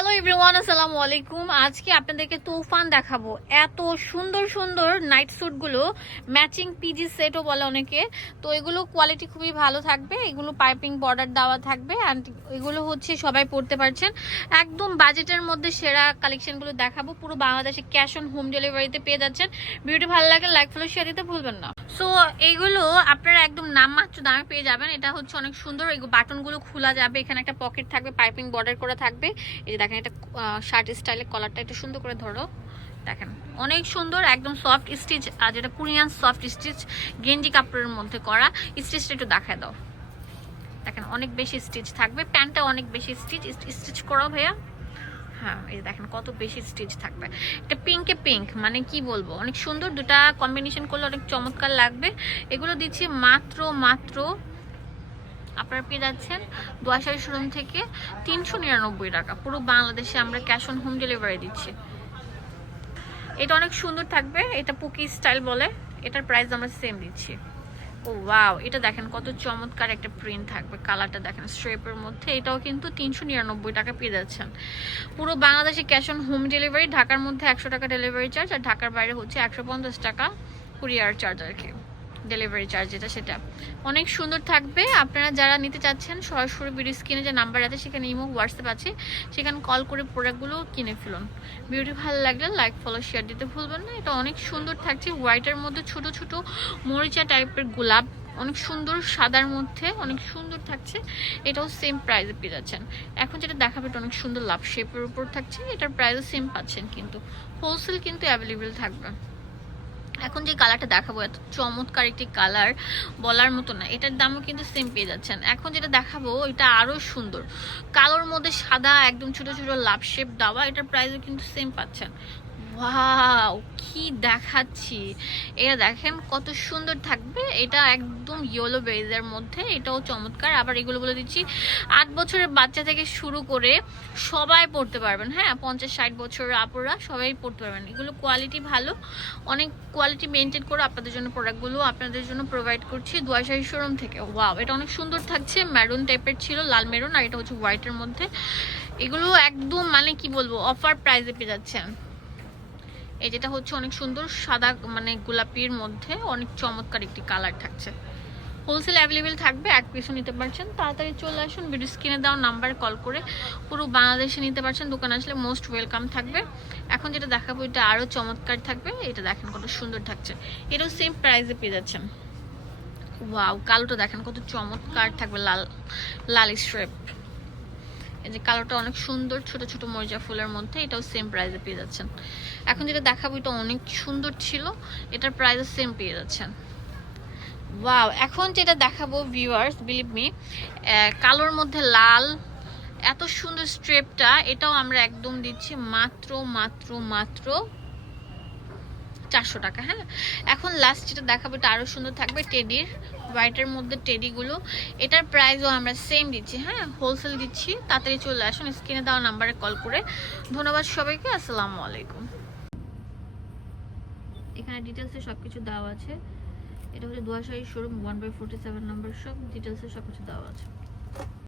Hello everyone আসসালামু আলাইকুম আজকে আপনাদেরকে তুফান দেখাবো। এত সুন্দর সুন্দর নাইট স্যুটগুলো ম্যাচিং পিজি সেটও বলে অনেকে। তো এগুলো কোয়ালিটি খুবই ভালো থাকবে। এগুলো পাইপিং বর্ডার দেওয়া থাকবে। অ্যান্ড এগুলো হচ্ছে সবাই পড়তে পারছেন। একদম বাজেটের মধ্যে সেরা কালেকশনগুলো দেখাবো। পুরো বাংলাদেশে ক্যাশ অন হোম ডেলিভারিতে পেয়ে যাচ্ছেন। ভিডিওটি ভালো লাগে লাইক ফলো শেয়ার দিতে ভুলবেন না। সো এইগুলো আপনারা একদম নামমাত্র দামে পেয়ে যাবেন। এটা হচ্ছে অনেক সুন্দর। এই বাটনগুলো খোলা যাবে। এখানে একটা পকেট থাকবে, পাইপিং বর্ডার করা থাকবে। এই যে দেখেন, এটা শার্ট স্টাইলের কলারটা একটু সুন্দর করে ধরো। দেখেন, অনেক সুন্দর, একদম সফট স্টিচ আর যেটা কোরিয়ান সফট স্টিচ, গেঞ্জি কাপড়ের মধ্যে করা। স্টিচটা একটু দেখায় দাও। দেখেন, অনেক বেশি স্টিচ থাকবে। প্যান্টটা অনেক বেশি স্টিচ স্টিচ করো ভাইয়া। হ্যাঁ এই যে দেখেন কত বেশি স্টিচ থাকবে। এটা পিঙ্কে পিঙ্ক মানে কি বলব? অনেক সুন্দর দুটা কম্বিনেশন করলে অনেক চমৎকার লাগবে। এগুলো দিচ্ছি মাত্র মাত্র, আপনারা পেয়ে যাচ্ছেন দোয়াশারি শোরুম থেকে তিনশো নিরানব্বই টাকা। পুরো বাংলাদেশে আমরা ক্যাশ অন হোম ডেলিভারি দিচ্ছি। এটা অনেক সুন্দর থাকবে, এটা পুকি স্টাইল বলে, এটার প্রাইস আমরা সেম দিচ্ছি। ও ওয়াও এটা দেখেন কত চমৎকার একটা প্রিন্ট থাকবে কালারটা দেখেন স্ট্রেপের মধ্যে, এটাও কিন্তু তিনশো নিরানব্বই টাকা পেয়ে যাচ্ছেন। পুরো বাংলাদেশে ক্যাশ অন হোম ডেলিভারি ঢাকার মধ্যে একশো টাকা ডেলিভারি চার্জ আর ঢাকার বাইরে হচ্ছে একশো পঞ্চাশ টাকা কুরিয়ার চার্জ আর কি। ডেলিভারি চার্জ যেটা সেটা। অনেক সুন্দর থাকবে। আপনারা যারা নিতে চাচ্ছেন, সরাসরি ভিডিও স্ক্রিনে যে নাম্বার আছে, সেখানে ইমো হোয়াটসঅ্যাপ আছে। সেখানে কল করে প্রোডাক্টগুলো কিনে ফেলুন। বিউটি ভালো লাগলে লাইক ফলো শেয়ার দিতে ভুলবেন না। এটা অনেক সুন্দর থাকছে। হোয়াইটের মধ্যে ছোট ছোট মরিচা টাইপের গোলাপ। অনেক সুন্দর সাদার মধ্যে অনেক সুন্দর থাকছে। এটাও সেম প্রাইসে পেয়ে যাচ্ছেন। এখন যেটা দেখাবে, এটা অনেক সুন্দর লাভ শেপের উপর থাকছে। এটার প্রাইসও সেম পাচ্ছেন কিন্তু। হোলসেল কিন্তু অ্যাভেলেবেল থাকবে। এখন যে কালারটা দেখাবো, এত চমৎকার একটি কালার বলার মতো না, এটার দামও কিন্তু সেম পেয়ে যাচ্ছেন। এখন যেটা দেখাবো এটা আরও সুন্দর। কালোর মধ্যে সাদা, একদম ছোট ছোট লাভ শেপ দেওয়া, এটার প্রাইসও কিন্তু সেম পাচ্ছেন। ওয়াও কি দেখাচ্ছি? এটা দেখেন কত সুন্দর থাকবে। এটা একদম ইয়েলো বেজের মধ্যে। এটাও চমৎকার। আবার এগুলো বলে দিচ্ছি, আট বছরের বাচ্চা থেকে শুরু করে সবাই পড়তে পারবেন। হ্যাঁ পঞ্চাশ, ষাট বছরের আপুরা সবাই পড়তে পারবেন। এগুলো কোয়ালিটি ভালো। অনেক কোয়ালিটি মেনটেন করে আপনাদের জন্য প্রোডাক্টগুলো আপনাদের জন্য প্রোভাইড করছি দুয়াশাহী শোরুম থেকে। ওয়াও এটা অনেক সুন্দর থাকছে। ম্যারুন টাইপের ছিল, লাল মেরুন আর এটা হচ্ছে হোয়াইটের মধ্যে। এগুলো একদম মানে কি বলব অফার প্রাইসে পেয়ে যাচ্ছেন। এই যেটা হচ্ছে অনেক সুন্দর সাদা মানে গোলাপির মধ্যে অনেক চমৎকার একটি কালার থাকছে। হোলসেল অ্যাভেলেবেল থাকবে, এক পিসও নিতে পারছেন। তাড়াতাড়ি চলে আসুন ভিডিও স্ক্রিনে দেওয়া নাম্বারে কল করে পুরো বাংলাদেশে নিতে পারছেন। দোকান আসলে মোস্ট ওয়েলকাম থাকবে। এখন যেটা দেখাবো, এটা আরও চমৎকার থাকবে। এটা দেখেন কত সুন্দর থাকছে। এটাও সেম প্রাইসে পেয়ে যাচ্ছেন। ওয়াও কালোটা দেখেন কত চমৎকার থাকবে, লাল লাল স্ট্রেপ এই যে কালোটা অনেক সুন্দর ছোট ছোট মরিচা ফুলের মধ্যে, এটাও সেম প্রাইসে পেয়ে যাচ্ছেন। এখন যেটা দেখাবো, এটা অনেক সুন্দর ছিল, এটার প্রাইসও সেম পেয়ে যাচ্ছেন। ওয়াও এখন যেটা দেখাবো ভিউয়ার্স বিলিভ মি কালোর মধ্যে লাল, এত সুন্দর স্ট্রেপটা এটাও আমরা একদম দিচ্ছি মাত্র মাত্র মাত্র চারশো টাকা হ্যাঁ? এখন লাস্ট যেটা দেখাবো, এটা আরও সুন্দর থাকবে টেডির হোয়াইটের মধ্যে টেডিগুলো এটার প্রাইসও আমরা সেম দিচ্ছি হ্যাঁ? হোলসেল দিচ্ছি, তাড়াতাড়ি চলে আসুন, স্ক্রিনে দেওয়া নাম্বারে কল করে। ধন্যবাদ সবাইকে, আসসালামু আলাইকুম। এখানে ডিটেলসে সব কিছু দেওয়া আছে। এটা হচ্ছে Duashahi showroom one by forty seven number সব ডিটেলসে সব কিছু দেওয়া আছে।